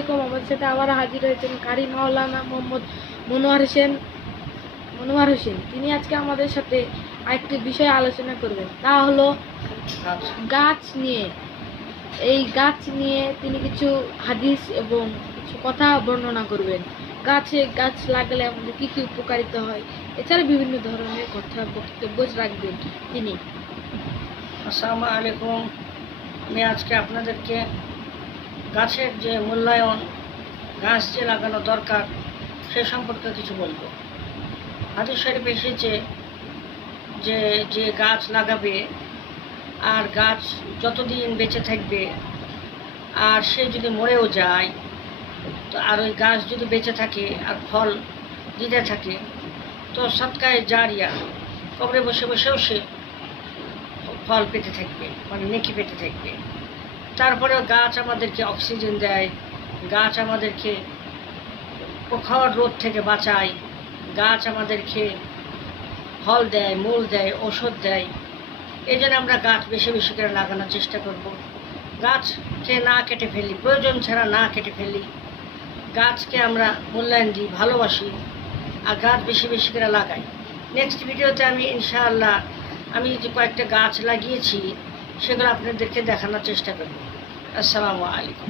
আলাইকুম সাথে আবার হাজির হয়েছেন কারি মাওলানা মোহাম্মদ মনোয়ার হোসেন। মনোয়ার হোসেন, তিনি আজকে আমাদের সাথে আরেকটি আলোচনা করবেন। তা হলো গাছ নিয়ে। এই গাছ নিয়ে তিনি কিছু হাদিস এবং কিছু কথা বর্ণনা করবেন। গাছে গাছ লাগালে আমাদের কী কী উপকারিতা হয়? এছাড়া বিভিন্ন ধরনের কথা, বক্তব্য রাখবেন তিনি। আসসালামু আলাইকুম। আমি আজকে আপনাদেরকে গাছের যে মূল্যায়ন, গাছ যে লাগানো দরকার, সে সম্পর্কে কিছু বলব। হাদিস শরীফ এসেছে যে যে গাছ লাগাবে, আর গাছ যতদিন বেঁচে থাকবে, আর সে যদি মরেও যায়, তো আর ওই গাছ যদি বেঁচে থাকে, আর ফল দিতে থাকে, তো সৎকায় জারিয়া কবরে বসে বসেও সে ফল পেতে থাকবে মানে নেকি পেতে থাকবে। তারপরে গাছ আমাদেরকে অক্সিজেন দেয়, গাছ আমাদেরকে প্রখর রোদ থেকে বাঁচায়, গাছ আমাদেরকে ফল দেয়, মূল দেয় ওষুধ দেয়। এই জন্য আমরা গাছ বেশি বেশি করে লাগানোর চেষ্টা করব। গাছকে না কেটে ফেলি, প্রয়োজন ছাড়া না কেটে ফেলি। গাছকে আমরা মূল্যায়ন দিই, ভালোবাসি, আর গাছ বেশি বেশি করে লাগাই। নেক্সট ভিডিওতে আমি ইনশাআল্লাহ আমি যে কয়েকটা গাছ লাগিয়েছি সেগুলো আপনাদেরকে দেখানোর চেষ্টা করব। আসসালামু আলাইকুম।